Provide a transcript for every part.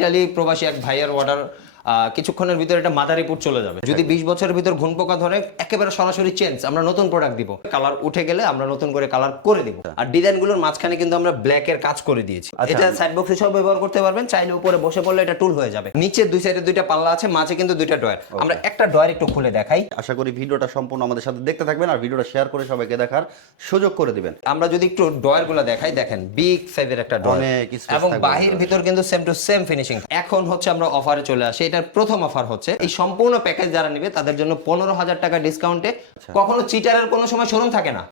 Italy প্রবাসী এক ভাইয়ের অর্ডার কিছুক্ষণের ভিতরে এটা মাদারীপুর চলে যাবে। যদি বিশ বছরের ভিতর ঘুন পোকা ধরে একেবারে সরাসরি চেঞ্জ আমরা নতুন প্রোডাক্ট দিব। কালার উঠে গেলে আমরা নতুন করে কালার করে দিব। আর ডিজাইনগুলোর মাঝখানে কিন্তু আমরা ব্ল্যাক এর কাজ করে দিয়েছি। আচ্ছা। এটা সাইড বক্স হিসেবে ব্যবহার করতে পারবেন চাইলে উপরে বসে পড়লে এটা টুল হয়ে যাবে। নিচে দুই সাইডে দুইটা পাল্লা আছে মাঝে কিন্তু দুইটা ডয়ার আমরা একটা ডয়ার একটু খুলে দেখাই। আশা করি ভিডিওটা সম্পূর্ণ আমাদের সাথে দেখতে থাকবেন আর ভিডিওটা শেয়ার করে সবাইকে দেখার সুযোগ করে দিবেন। আমরা যদি একটু ডয়ারগুলো দেখাই দেখেন বিগ সাইজের একটা ডয়ার এবং বাহির ভিতর কিন্তু সেম টু সেম ফিনিশিং এখন হচ্ছে আমরা অফারে চলে আসি এটার প্রথম অফার হচ্ছে। এই সম্পূর্ণ প্যাকেজ যারা নেবে তাদের জন্য পনেরো হাজার টাকা ডিসকাউন্টে আচ্ছা। কখনো চিটারের কোনো সময় শোরুম থাকে না।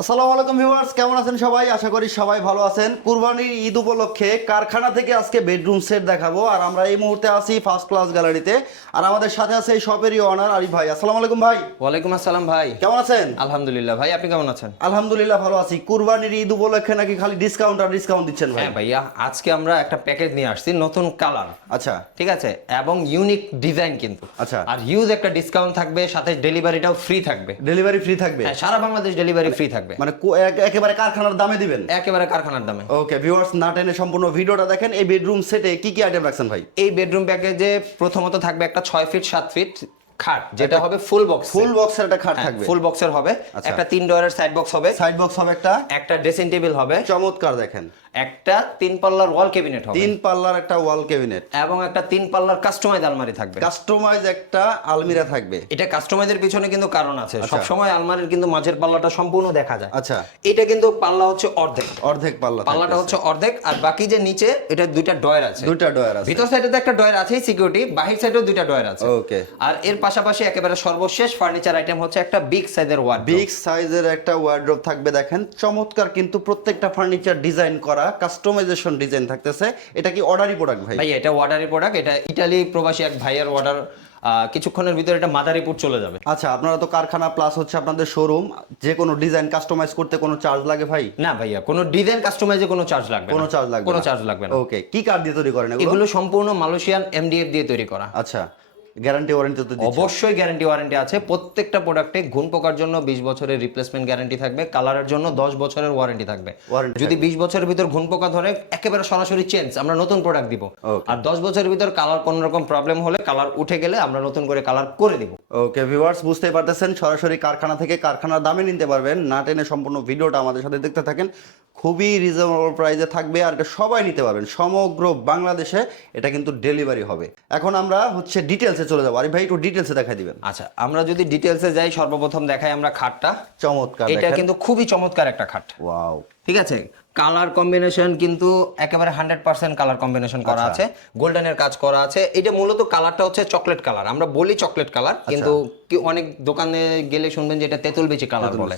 আসসালামু আলাইকুম ভিউয়ার্স কেমন আছেন সবাই? আশা করি সবাই ভালো আছেন। কুরবানির ঈদ উপলক্ষে কারখানা থেকে আজকে বেডরুম সেট দেখাবো। আর আমরা এই মুহূর্তে আছি ফার্স্ট ক্লাস গ্যালারিতে আর আমাদের সাথে আছে এই শপেরই অনার আরিফ ভাই। আসসালামু আলাইকুম ভাই। ওয়ালাইকুম আসসালাম ভাই। কেমন আছেন? আলহামদুলিল্লাহ ভাই আপনি কেমন আছেন? আলহামদুলিল্লাহ ভালো আছি। কুরবানির ঈদ উপলক্ষে নাকি খালি ডিসকাউন্ট আর ডিসকাউন্ট দিচ্ছেন ভাই? হ্যাঁ ভাইয়া আজকে আমরা একটা প্যাকেজ নিয়ে আসছি নতুন কালার আচ্ছা। ঠিক আছে? এবং ইউনিক ডিজাইন কিন্তু। আচ্ছা। আর হিউজ একটা ডিসকাউন্ট থাকবে সাথে ডেলিভারিটাও ফ্রি থাকবে। ডেলিভারি ফ্রি থাকবে? হ্যাঁ সারা বাংলাদেশ ডেলিভারি ফ্রি থাকবে। মানে একেবারে কারখানার দামে দিবেন? একেবারে কারখানার দামে। ওকে ভিউয়ার্স না টেনে সম্পূর্ণ ভিডিওটা দেখেন। এই বেডরুম সেটে কি কি আইটেম রাখছেন ভাই? এই বেডরুম প্যাকেজে প্রথমত থাকবে একটা ছয় ফিট সাত ফিট খাট যেটা হবে ফুল বক্স ফুল বক্সের একটা খাট থাকবে। ফুল বক্সের হবে। আচ্ছা। একটা তিন ডয়ারের সাইড বক্স হবে। সাইড বক্স হবে একটা। একটা ড্রেসিং টেবিল হবে। চমৎকার দেখেন। একটা তিন পাল্লার ওয়াল ক্যাবিনেট হবে। তিন পাল্লার একটা ওয়াল ক্যাবিনেট এবং একটা তিন পাল্লার কাস্টমাইজ আলমারি থাকবে। কাস্টমাইজ একটা আলমিরা থাকবে। এটা কাস্টমাইজের পিছনে কিন্তু কারণ আছে। সব সময় আলমারির কিন্তু মাঝের পাল্লাটা সম্পূর্ণ দেখা যায়। আচ্ছা। এটা কিন্তু পাল্লা হচ্ছে অর্ধেক। অর্ধেক পাল্লা পাল্লাটা হচ্ছে অর্ধেক আর বাকি যে নিচে এটা দুইটা ডয়ার আছে। দুইটা ডয়ার আছে। ভিতর সাইডে তো একটা ডয়ার আছেই সিকিউরিটি বাহির সাইডেও দুইটা ডয়ার আছে। ওকে আর এর পাশাপাশি একেবারে সর্বশেষ ফার্নিচার আইটেম হচ্ছে একটা বিগ সাইজের ওয়ার্ড বিগ সাইজের একটা ওয়ার্ড্রোব থাকবে দেখেন। চমৎকার কিন্তু প্রত্যেকটা ফার্নিচার ডিজাইন করা। কাস্টমাইজেশন ডিজাইন থাকতেছে। এটা কি অর্ডারই প্রোডাক্ট ভাই? ভাই এটা ওয়ার্ডারি প্রোডাক্ট এটা ইটালি প্রবাসী এক ভাইয়ের অর্ডার কিছুক্ষণের ভিতরে এটা মাদারীপুর চলে যাবে। আচ্ছা আপনারা তো কারখানা প্লাস হচ্ছে আপনাদের শোরুম যে কোনো ডিজাইন কাস্টমাইজ করতে কোনো চার্জ লাগে ভাই? না ভাইয়া কোনো ডিজাইন কাস্টমাইজে কোনো চার্জ লাগবে কোনো চার্জ লাগবে কোনো চার্জ লাগবে না। ওকে কি কার্ড দিয়ে তৈরি করেন এগুলো? সম্পূর্ণ মালয়েশিয়ান এমডিএফ দিয়ে তৈরি করা। আচ্ছা গ্যারান্টি ওয়ারেন্টি তো। অবশ্যই গ্যারান্টি ওয়ারেন্টি আছে। প্রত্যেকটা প্রোডাক্টে ঘুণ পোকার জন্য বিশ বছরের রিপ্লেসমেন্ট গ্যারান্টি থাকবে কালারের জন্য দশ বছরের ওয়ারেন্টি থাকবে। যদি বিশ বছরের ভিতর ঘুণ পোকা ধরে একেবারে সরাসরি চেঞ্জ আমরা নতুন প্রোডাক্ট দিব। আর দশ বছরের ভিতর কালার কোনো রকম প্রবলেম হলে কালার উঠে গেলে আমরা নতুন করে কালার করে দিব। ওকে ভিউয়ার্স বুঝতেই পারতেছেন সরাসরি কারখানা থেকে কারখানার দামে নিতে পারবেন। না টেনে সম্পূর্ণ ভিডিওটা আমাদের সাথে দেখতে থাকেন। খুবই রিজনেবল প্রাইসে থাকবে আর এটা সবাই নিতে পারবেন। সমগ্র বাংলাদেশে এটা কিন্তু ডেলিভারি হবে। এখন আমরা হচ্ছে ডিটেলসে চলে যাব। আরে ভাই একটু ডিটেলসে দেখাই দিবেন। আচ্ছা আমরা যদি ডিটেলসে যাই সর্বপ্রথম দেখাই আমরা খাটটা। চমৎকার এটা কিন্তু খুবই চমৎকার একটা খাট। ওয়াও ঠিক আছে? কালার কম্বিনেশন কিন্তু একেবারে হান্ড্রেড পার্সেন্ট কালার কম্বিনেশন করা আচ্ছা। আছে। গোল্ডেনের কাজ করা আছে। এটা মূলত কালারটা হচ্ছে চকলেট কালার আমরা বলি চকলেট কালার কিন্তু অনেক দোকানে গেলে শুনবেন যে এটা তেঁতুল বেশি কালার বলে।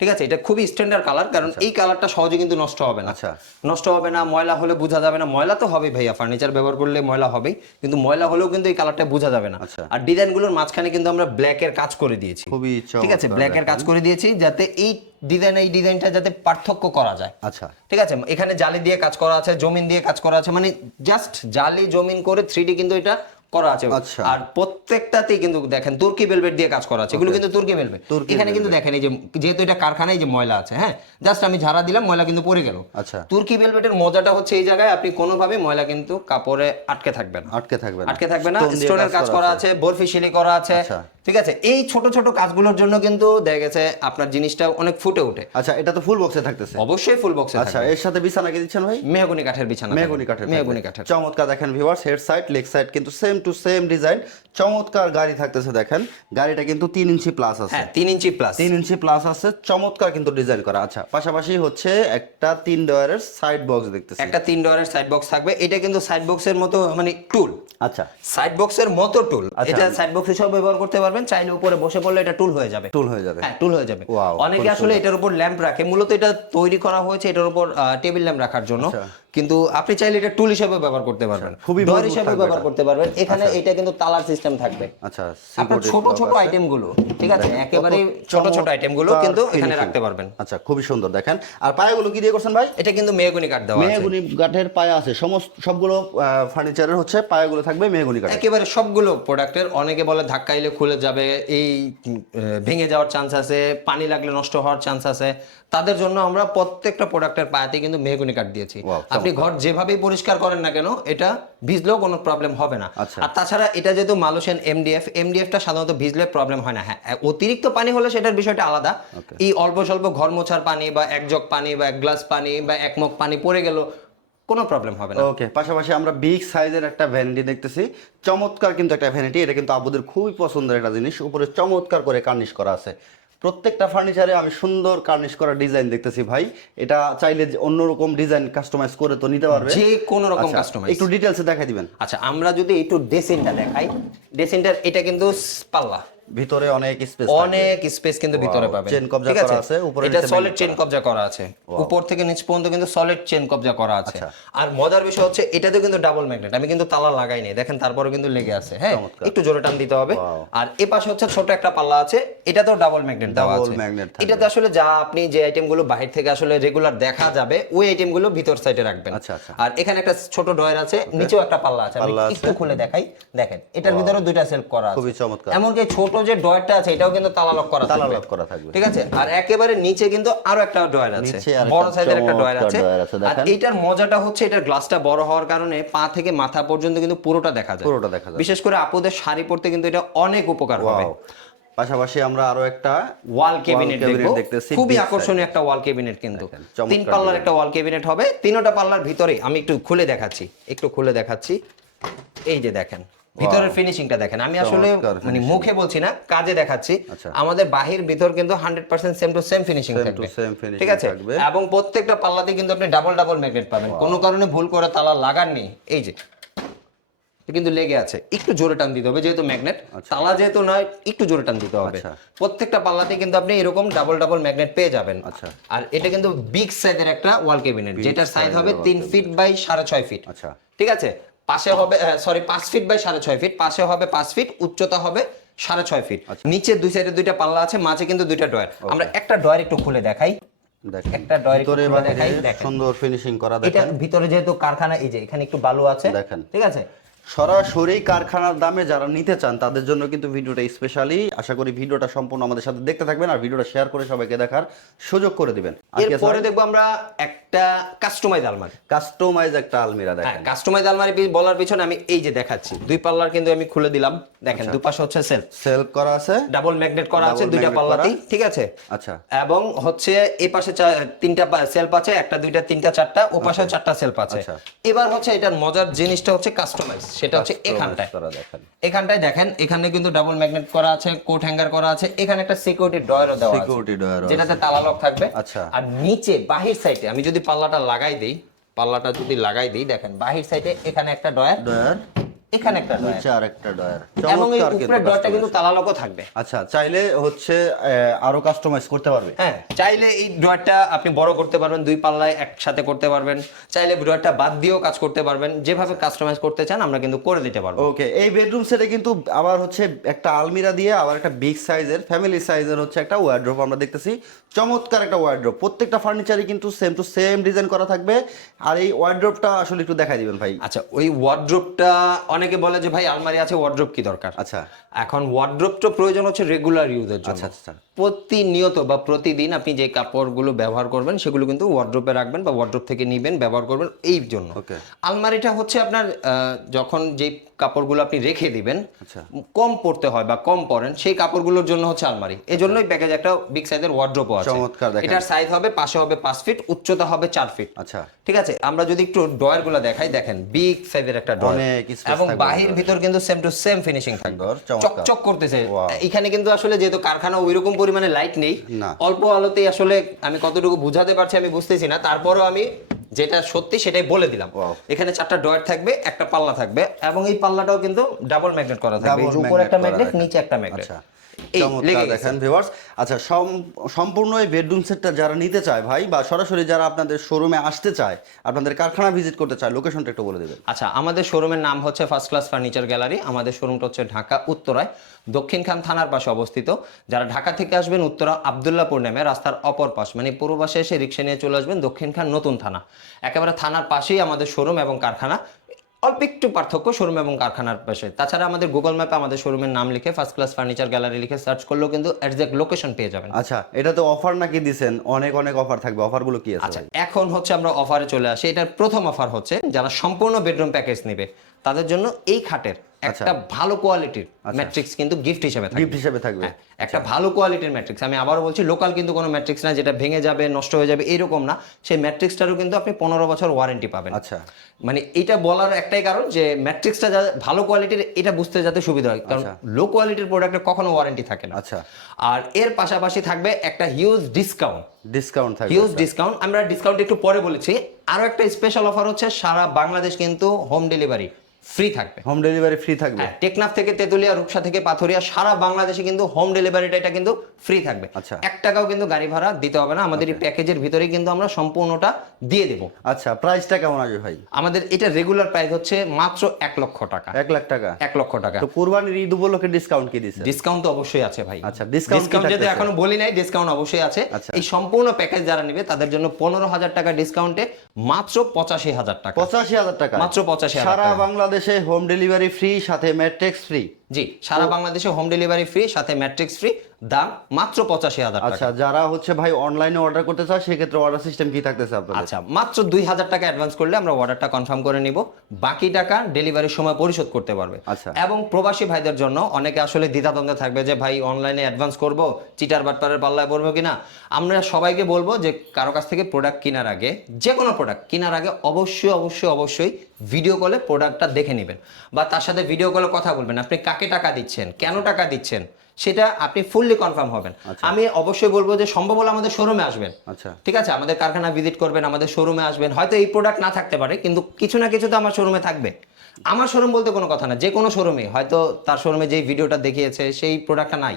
ঠিক আছে? এটা খুবই স্ট্যান্ডার্ড কালার কারণ এই কালারটা সহজে কিন্তু নষ্ট হবে না। আচ্ছা। নষ্ট হবে না ময়লা হলে বোঝা যাবে না। ময়লা তো হবে ভাইয়া ফার্নিচার ব্যবহার করলে ময়লা হবেই কিন্তু ময়লা হলেও কিন্তু এই কালারটা বোঝা যাবে না। আচ্ছা। আর ডিজাইনগুলোর মাঝখানে কিন্তু আমরা ব্ল্যাক এর কাজ করে দিয়েছি। খুবই ঠিক আছে? চমৎকার ব্ল্যাক এর কাজ করে দিয়েছি যাতে এই ডিজাইন এই ডিজাইনটা যাতে পার্থক্য করা যায়। আচ্ছা। ঠিক আছে? এখানে জালি দিয়ে কাজ করা আছে জমিন দিয়ে কাজ করা আছে মানে জাস্ট জালি জমিন করে থ্রি কিন্তু এটা করা আছে। আচ্ছা। আর প্রত্যেকটাতেই কিন্তু দেখেন তুর্কি বেলভেট দিয়ে কাজ করা আছে। এগুলো কিন্তু তুর্কি বেলভেট এখানে কিন্তু দেখেন এই যে যেহেতু এটা কারখানায় যে ময়লা আছে হ্যাঁ? জাস্ট আমি ঝাড়া দিলাম ময়লা কিন্তু পড়ে গেল। আচ্ছা। তুর্কি বেলভেটের মজাটা হচ্ছে এই জায়গায় আপনি কোনোভাবে ময়লা কিন্তু কাপড়ে আটকে থাকবে না। আটকে থাকবে না। আটকে থাকবে না স্টোনের কাজ করা আছে। বরফি শিলি করা আছে। আচ্ছা। ঠিক আছে? এই ছোট ছোট কাজগুলোর জন্য কিন্তু দেখা গেছে আপনার জিনিসটা অনেক ফুটে ওঠে। আচ্ছা এটা তো ফুল বক্সে থাকতেছে। অবশ্যই ফুল বক্সে আচ্ছা এর সাথে বিছানা কি দিচ্ছেন ভাই? মেহগুনি কাঠের বিছানা। মেহগুনি কাঠের মেহগুনি। কাঠের। চমৎকার দেখেন viewers head side leg side কিন্তু সেম টু সেম ডিজাইন চমৎকার গাড়ি থাকতেছে দেখেন। গাড়িটা কিন্তু তিন ইঞ্চি প্লাস আছে। হ্যাঁ তিন ইঞ্চি প্লাস তিন ইঞ্চি প্লাস আছে। চমৎকার কিন্তু ডিজাইন করা। আচ্ছা পাশাপাশি হচ্ছে একটা তিন ডয়ারের সাইড বক্স দেখতেছি। একটা তিন ডলারের সাইড বক্স থাকবে। এটা কিন্তু সাইড বক্সের মতো মানে টুল আচ্ছা। সাইড বক্সের মতো টুল আচ্ছা। এটা সাইড বক্স হিসেবে ব্যবহার করতে পারবেন। চাইলে উপরে বসে পড়লে এটা টুল হয়ে যাবে। টুল হয়ে যাবে। হ্যাঁ টুল হয়ে যাবে। অনেকে আসলে এটার উপর ল্যাম্প রাখে। মূলত এটা তৈরি করা হয়েছে এটার উপর টেবিল ল্যাম্প রাখার জন্য। আচ্ছা। কিন্তু আপনি চাইলে এটা টুল হিসেবে ব্যবহার করতে পারবেন। খুবই ডয়ার হিসেবে ব্যবহার করতে পারবেন। এখানে এটা কিন্তু তালার সিস্টেম থাকবে। আচ্ছা আপনার ছোট ছোট আছে। আইটেমগুলো ঠিক আছে? একেবারে ছোট ছোট আইটেমগুলো কিন্তু এখানে রাখতে পারবেন। আচ্ছা খুবই সুন্দর। দেখেন আর পায়াগুলো কি দিয়ে করছেন ভাই? এটা কিন্তু মেহগুনি কাঠ দেওয়া আছে। মেহগুনি কাঠের পায়া আছে। সমস্ত সবগুলো ফার্নিচারের হচ্ছে পায়াগুলো থাকবে মেহগুনি কাঠের। একেবারে সবগুলো প্রোডাক্টের অনেকে বলে ধাক্কাইলে খুলে যাবে। এই ভেঙে যাওয়ার চান্স আছে। পানি লাগলে নষ্ট হওয়ার চান্স আছে। তাদের জন্য আমরা প্রত্যেকটা প্রোডাক্টের পায়াতে কিন্তু মেহগুনি কাঠ দিয়েছি। আপনি ঘর যেভাবেই পরিষ্কার করেন না কেন এটা ভিজলেও কোনো প্রবলেম হবে না। আচ্ছা। আর তাছাড়া এটা যেহেতু মালয়েশিয়ান এমডিএফ এমডিএফটা সাধারণত ভিজলে প্রবলেম হয় না। হ্যাঁ অতিরিক্ত পানি হলে সেটার বিষয়টা আলাদা। এই অল্প স্বল্প ঘর মোছার পানি বা এক জগ পানি বা এক গ্লাস পানি বা এক মগ পানি পড়ে গেল কোনো প্রবলেম হবে না। ওকে পাশাপাশি আমরা বিগ সাইজের একটা ভ্যানিটি দেখতেছি। চমৎকার কিন্তু একটা ভ্যানিটি এটা কিন্তু আবুদের খুবই পছন্দের একটা জিনিস। উপরে চমৎকার করে কার্নিশ করা আছে। প্রত্যেকটা ফার্নিচারে আমি সুন্দর কার্নিশ করা ডিজাইন দেখতেছি ভাই। এটা চাইলে যে অন্যরকম ডিজাইন কাস্টমাইজ করে তো নিতে পারবে। যে কোনো রকম আচ্ছা, কাস্টমাইজ একটু ডিটেলসে দেখাই দিবেন। আচ্ছা আমরা যদি একটু ড্রেসিংটা দেখাই। ডেসেন্টার এটা কিন্তু পাল্লা। ভিতরে অনেক স্পেস অনেক স্পেস কিন্তু ভিতরে পাবেন। chain কবজা করা আছে, উপরে এটা সলিড চেন কবজা করা আছে। উপর থেকে নিচ পর্যন্ত কিন্তু সলিড চেন কবজা করা আছে। আচ্ছা। আর মজার বিষয় হচ্ছে এটাতে কিন্তু ডাবল ম্যাগনেট আমি কিন্তু তালা লাগাই নাই। দেখেন তারপরে কিন্তু লেগে আছে। হ্যাঁ একটু জোরে টান দিতে হবে। আর এ পাশে হচ্ছে ছোট একটা পাল্লা আছে। এটাতেও ডাবল ম্যাগনেট দেওয়া আছে। এটাতে আসলে যা আপনি যে আইটেমগুলো বাহির থেকে আসলে রেগুলার দেখা যাবে ওই আইটেমগুলো ভিতর সাইডে রাখবেন। আচ্ছা, আচ্ছা। আর এখানে একটা ছোট ড্রয়ার আছে নিচেও একটা পাল্লা আছে। আমি একটু খুলে দেখাই। দেখেন এটার ভিতরে দুইটা সেলফ করা আছে। খুবই চমৎকার। এমনকি ছোট যে ড্রয়ারটা আছে এটাও কিন্তু তালা লক করা তালা lock করা থাকবে। ঠিক আছে? আর একেবারে নিচে কিন্তু আরও একটা ড্রয়ার আছে। বড় সাইজের একটা চমৎকার আছে। আর। এইটার মজাটা হচ্ছে এটার গ্লাসটা বড় হওয়ার কারণে পা থেকে মাথা পর্যন্ত কিন্তু পুরোটা দেখা যায়। পুরোটা দেখা যায়। বিশেষ করে আপুদের শাড়ি পরতে কিন্তু এটা অনেক উপকার হবে। পাশাপাশি আমরা আরও একটা ওয়াল দেখব। দেখতেছি, খুবই আকর্ষণীয় একটা ওয়াল কেবিনেট কিন্তু। তিন পাল্লার একটা ওয়াল কেবিনেট হবে। তিনোটা পাল্লার ভিতরে আমি একটু খুলে দেখাচ্ছি একটু খুলে দেখাচ্ছি। এই যে দেখেন ভিতরের ফিনিশিংটা দেখেন। আমি আসলে মানে মুখে বলছি না কাজে দেখাচ্ছি। আচ্ছা। আমাদের বাহির ভিতর কিন্তু hundred percent same to same finishing থাকবে। ঠিক আছে? এবং প্রত্যেকটা পাল্লাতে কিন্তু আপনি ডাবল ডাবল ম্যাগনেট পাবেন। কোনো কারণে ভুল করে তালা লাগাননি এই যে কিন্তু লেগে আছে। একটু জোরে টান দিতে হবে যেহেতু ম্যাগনেট তালা যেহেতু নয় একটু জোরে টান দিতে হবে। আচ্ছা। প্রত্যেকটা পাল্লাতে কিন্তু আপনি এরকম ডাবল ডাবল ম্যাগনেট পেয়ে যাবেন। আচ্ছা। আর এটা কিন্তু বিগ সাইজের একটা ওয়াল কেবিনেট যেটার সাইজ হবে তিন ফিট বাই সাড়ে ছয় ফিট আচ্ছা। ঠিক আছে? পাশে হবে সরি পাঁচ ফিট বাই সাড়ে ছয় ফিট পাশে হবে পাঁচ ফিট উচ্চতা হবে সাড়ে ছয় ফিট আচ্ছা। নিচে দুই সাইডে দুইটা পাল্লা আছে মাঝে কিন্তু দুইটা ডয়ার আমরা একটা ডয়ার একটু খুলে দেখাই। একটা ডয়ার দেখাই, সুন্দর ফিনিশিং করা দেখেন। ভিতরে যেহেতু কারখানা এই যে এখানে একটু বালু আছে দেখেন। ঠিক আছে? সরাসরি কারখানার দামে যারা নিতে চান তাদের জন্য কিন্তু ভিডিওটা স্পেশালি আশা করি ভিডিওটা সম্পূর্ণ আমাদের সাথে দেখতে থাকবেন আর ভিডিওটা শেয়ার করে সবাইকে দেখার সুযোগ করে দিবেন। এরপরে দেখব আমরা একটা কাস্টমাইজ আলমারি। কাস্টমাইজ একটা আলমিরা হ্যাঁ দেখেন। কাস্টমাইজ আলমারি বলার পিছনে আমি এই যে দেখাচ্ছি। দুই পাল্লার কিন্তু আমি খুলে দিলাম। দেখেন দুই পাশে হচ্ছে সেলফ সেলফ করা আছে। ডাবল ম্যাগনেট করা আছে দুইটা পাল্লাতেই ঠিক আছে? আচ্ছা। এবং হচ্ছে এই পাশে তিনটা সেলফ আছে একটা দুইটা তিনটা চারটা ও পাশে চারটা সেলফ আছে। আচ্ছা। এবার হচ্ছে এটার মজার জিনিসটা হচ্ছে কাস্টমাইজ সেটা হচ্ছে এখানটায়। দেখেন। এখানটায় দেখেন এখানে কিন্তু ডাবল ম্যাগনেট করা আছে কোট হ্যাঙ্গার করা আছে এখানে একটা সিকিউরিটি ড্রয়ারও দেওয়া আছে সিকিউরিটি ডয়ার যেটাতে তালা লক থাকবে। আচ্ছা। আর নিচে বাহির সাইডে আমি যদি পাল্লাটা লাগাই দেই পাল্লাটা যদি লাগাই দিই দেখেন বাহির সাইডে এখানে একটা ডয়ার ডয়ার এখানে একটা ডয়ার নিচে আরেকটা ডয়ার এবং এই উপরের ডয়ারটা কিন্তু। থাকবে। আচ্ছা চাইলে হচ্ছে আরও কাস্টমাইজ করতে পারবে। হ্যাঁ চাইলে এই ড্রয়ারটা আপনি বড় করতে পারবেন দুই পাল্লায় একসাথে করতে পারবেন। চাইলে ড্রয়ারটা বাদ দিয়েও কাজ করতে পারবেন। যেভাবে কাস্টমাইজ করতে চান আমরা কিন্তু করে দিতে পারব। ওকে এই বেডরুম সেটে কিন্তু আবার হচ্ছে একটা আলমিরা দিয়ে আবার একটা বিগ সাইজের ফ্যামিলি সাইজের হচ্ছে একটা ওয়ার্ড্রোপ আমরা দেখতেছি। চমৎকার একটা ওয়ার্ড্রোপ প্রত্যেকটা ফার্নিচারই কিন্তু সেম টু সেম ডিজাইন করা থাকবে। আর এই ওয়ার্ড্রোপটা আসলে একটু দেখাই দিবেন ভাই। আচ্ছা ওই ওয়ার্ড্রোপটা অনেকে বলে যে ভাই আলমারি আছে ওয়ার্ড্রোপ কি দরকার? আচ্ছা। এখন ওয়ার্ড্রোপটা প্রয়োজন হচ্ছে রেগুলার ইউজের জন্য। আচ্ছা আচ্ছা প্রতিনিয়ত বা প্রতিদিন আপনি যে কাপড়গুলো ব্যবহার করবেন সেগুলো কিন্তু ওয়ার্ড্রোপে রাখবেন বা ওয়ার্ড্রোপ থেকে নিবেন ব্যবহার করবেন এই জন্য। Okay. আলমারিটা হচ্ছে আপনার যখন যে কাপড়গুলো আপনি রেখে দিবেন আচ্ছা। কম পড়তে হয় বা কম পরেন সেই কাপড়গুলোর জন্য হচ্ছে আলমারি। এই জন্যই প্যাকেজ একটা বিগ সাইজের ওয়ার্ড্রোপও আছে। চমৎকার দেখেন। এটার সাইজ হবে পাশে হবে পাঁচ ফিট উচ্চতা হবে চার ফিট আচ্ছা। ঠিক আছে? আমরা যদি একটু ড্রয়ারগুলো দেখাই দেখেন বিগ সাইজের একটা ড্রয়ার এবং বাহির ভিতর। কিন্তু সেম টু সেম ফিনিশিং থাকবে চকচক করতেছে। এখানে কিন্তু আসলে যেহেতু কারখানা ওইরকম পরিমাণে লাইট নেই অল্প আলোতেই আসলে আমি কতটুকু বুঝাতে পারছি আমি বুঝতেছি না। তারপরও আমি যেটা সত্যি সেটাই বলে দিলাম। এখানে চারটা ডয়ার থাকবে একটা পাল্লা থাকবে এবং এই পাল্লাটাও কিন্তু ডাবল ম্যাগনেট করা থাকবে। উপরে একটা ম্যাগনেট নিচে একটা ম্যাগনেট চমৎকার। দেখেন ভিউয়ার্স আচ্ছা সম্পূর্ণ এই বেডরুম সেটটা যারা নিতে চায় ভাই বা সরাসরি যারা আপনাদের শোরুমে আসতে চায় আপনাদের কারখানা ভিজিট করতে চায় লোকেশনটা একটু বলে দেবেন। আচ্ছা আমাদের শোরুমের নাম হচ্ছে ফার্স্ট ক্লাস ফার্নিচার গ্যালারি আমাদের শোরুমটা হচ্ছে ঢাকা উত্তরায়। দক্ষিণখান থানার পাশে অবস্থিত। যারা ঢাকা থেকে আসবেন উত্তরা আবদুল্লাপুর নামে রাস্তার অপর পাশ মানে পূর্ব পাশে এসে রিক্সা নিয়ে চলে আসবেন দক্ষিণখান নতুন থানা। একেবারে থানার পাশেই আমাদের শোরুম এবং কারখানা। অল্প একটু পার্থক্য শোরুম এবং কারখানার পাশে তাছাড়া আমাদের গুগল ম্যাপে আমাদের শোরুমের নাম লিখে ফার্স্ট ক্লাস ফার্নিচার গ্যালারি লিখে সার্চ করলেও কিন্তু একজ্যাক্ট লোকেশন পেয়ে যাবেন। আচ্ছা এটা তো অফার নাকি দিছেন? অনেক অনেক অফার থাকবে। অফারগুলো কি আছে আচ্ছা এখন হচ্ছে আমরা অফারে চলে আসি। এটার প্রথম অফার হচ্ছে যারা সম্পূর্ণ বেডরুম প্যাকেজ নেবে তাদের জন্য এই খাটের একটা ভালো কোয়ালিটির ম্যাট্রিক্স কিন্তু গিফট হিসেবে থাকবে। গিফট হিসেবে থাকবে। হ্যাঁ, একটা ভালো কোয়ালিটির ম্যাট্রিক্স আমি আবারও বলছি লোকাল কিন্তু কোনো ম্যাট্রিক্স না যেটা ভেঙে যাবে নষ্ট হয়ে যাবে এরকম না। সেই ম্যাট্রিক্সটারও কিন্তু আপনি পনেরো বছর ওয়ারেন্টি পাবেন। আচ্ছা। মানে এটা বলার একটাই কারণ যে ম্যাট্রিক্সটা যা ভালো কোয়ালিটির এটা বুঝতে যাতে সুবিধা হয়। কারণ লো কোয়ালিটির প্রোডাক্টে কখনো ওয়ারেন্টি থাকে না। আচ্ছা। আর এর পাশাপাশি থাকবে একটা হিউজ ডিসকাউন্ট ডিসকাউন্ট থাকবে হিউজ ডিসকাউন্ট আমরা ডিসকাউন্ট একটু পরে বলেছি। আরও একটা স্পেশাল অফার হচ্ছে সারা বাংলাদেশ কিন্তু হোম ডেলিভারি ফ্রি থাকবে। হোম ডেলিভারি ফ্রি থাকবে। হ্যাঁ টেকনাফ থেকে তেতুলিয়া রূপসা থেকে পাথরিয়া সারা বাংলাদেশে কিন্তু হোম ডেলিভারিটা এটা কিন্তু ফ্রি থাকবে। আচ্ছা। এক টাকাও কিন্তু গাড়ি ভাড়া দিতে হবে না। আমাদের এই প্যাকেজের ভিতরেই কিন্তু আমরা সম্পূর্ণটা দিয়ে দেব। আচ্ছা প্রাইসটা কেমন আসবে ভাই? আমাদের এটা রেগুলার প্রাইস হচ্ছে মাত্র এক লক্ষ টাকা। এক লাখ টাকা। এক লক্ষ টাকা। তো কুরবানির ঈদ উপলক্ষে ডিসকাউন্ট কি দিছে? ডিসকাউন্ট তো অবশ্যই আছে ভাই। আচ্ছা, ডিসকাউন্ট যদি? এখনও বলি নাই ডিসকাউন্ট অবশ্যই আছে। আচ্ছা। এই সম্পূর্ণ প্যাকেজ যারা নেবে তাদের জন্য পনেরো হাজার টাকা ডিসকাউন্টে মাত্র পঁচাশি হাজার টাকা। পঁচাশি হাজার টাকা। মাত্র 85,000 সারা টাকা। বাংলাদেশে হোম ডেলিভারি ফ্রি সাথে ম্যাট্রিক্স ফ্রি জি সারা বাংলাদেশে হোম ডেলিভারি ফ্রি সাথে ম্যাট্রিক্স ফ্রি দাম মাত্র পঁচাশি হাজার টাকা। আচ্ছা যারা হচ্ছে ভাই অনলাইনে অর্ডার করতে চায় সেক্ষেত্রে অর্ডার সিস্টেম কি থাকতেছে আপনাদের? আচ্ছা মাত্র দুই হাজার টাকা অ্যাডভান্স করলে আমরা অর্ডারটা কনফার্ম করে নিব। বাকি টাকা ডেলিভারির সময় পরিশোধ করতে পারবে। আচ্ছা। এবং প্রবাসী ভাইদের জন্য অনেকে আসলে দ্বিধাদ্বন্দ্বে থাকবে যে ভাই অনলাইনে অ্যাডভান্স করব চিটার বাটপারের পাল্লায় পড়ব কিনা? আমরা সবাইকে বলব যে কারও কাছ থেকে প্রোডাক্ট কেনার আগে যে কোনো প্রোডাক্ট কেনার আগে অবশ্যই অবশ্যই অবশ্যই ভিডিও কলে প্রোডাক্টটা দেখে নেবেন। বা তার সাথে ভিডিও কলে কথা বলবেন। আপনি কাকে টাকা দিচ্ছেন? কেন টাকা দিচ্ছেন? সেটা আপনি ফুললি কনফার্ম হবেন। আমি অবশ্যই বলব যে সম্ভব হলে আমাদের শোরুমে আসবেন। আচ্ছা। ঠিক আছে? আমাদের কারখানা ভিজিট করবেন আমাদের শোরুমে আসবেন। হয়তো এই প্রোডাক্ট না থাকতে পারে কিন্তু কিছু না কিছু তো আমার শোরুমে থাকবে। আমার শোরুম বলতে কোনো কথা না যে কোনো শোরুমে হয়তো তার শোরুমে যেই ভিডিওটা দেখিয়েছে সেই প্রোডাক্টটা নাই।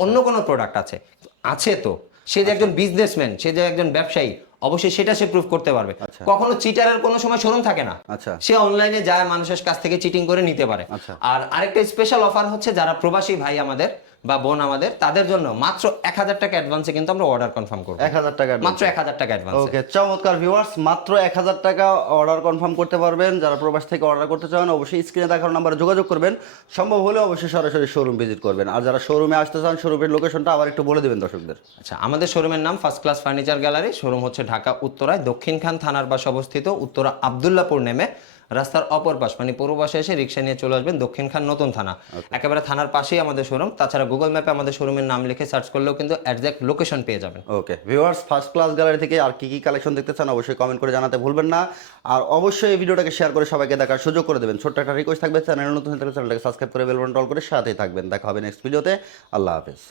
অন্য কোনো প্রোডাক্ট আছে। আছে তো। সে যে একজন বিজনেসম্যান সে যে একজন ব্যবসায়ী অবশ্যই সেটা সে প্রুফ করতে পারবে। কখনো চিটারের কোনো সময় শোরুম থাকে না। আচ্ছা। সে অনলাইনে যায় মানুষের কাছ থেকে চিটিং করে নিতে পারে। আচ্ছা। আর আরেকটা স্পেশাল অফার হচ্ছে যারা প্রবাসী ভাই আমাদের বা বোন আমাদের তাদের জন্য মাত্র এক হাজার টাকা অ্যাডভান্সে কিন্তু আমরা অর্ডার কনফার্ম করব। এক হাজার টাকা মাত্র এক হাজার টাকা অ্যাডভান্স ওকে চমৎকার ভিউয়ার্স মাত্র এক হাজার টাকা অর্ডার কনফার্ম করতে পারবেন। যারা প্রবাস থেকে অর্ডার করতে চান অবশ্যই স্ক্রিনে দেখার নাম্বারে যোগাযোগ করবেন। সম্ভব হলে অবশ্যই সরাসরি শোরুম ভিজিট করবেন। আর যারা শোরুমে আসতে চান শোরুমের লোকেশনটা আবার একটু বলে দেবেন দর্শকদের। আচ্ছা আমাদের শোরুমের নাম first class furniture gallery showroom হচ্ছে ঢাকা উত্তরায় দক্ষিণখান থানার পাশে অবস্থিত উত্তরা আবদুল্লাপুর নেমে। রাস্তার অপর পাশ মানে পূর্ব পাশে এসে রিক্সা নিয়ে চলে আসবেন দক্ষিণ খান নতুন থানা। একেবারে থানার পাশেই আমাদের শোরুম তাছাড়া গুগল ম্যাপে আমাদের শোরুমের নাম লিখে সার্চ করলেও কিন্তু একজ্যাক্ট লোকেশন পেয়ে যাবেন। Okay viewers first class gallery থেকে আর কি কি কালেকশন দেখতে চান অবশ্যই কমেন্ট করে জানাতে ভুলবেন না। আর অবশ্যই এই ভিডিওটাকে শেয়ার করে সবাইকে দেখার সুযোগ করে দেবেন। ছোট্ট একটা রিকোয়েস্ট থাকবে চ্যানেল নতুন থাকলে চ্যানেলটাকে সাবস্ক্রাইব করে বেল বাটন অল করে সাথেই থাকবেন। দেখা হবে নেক্সট ভিডিওতে আল্লাহ হাফেজ।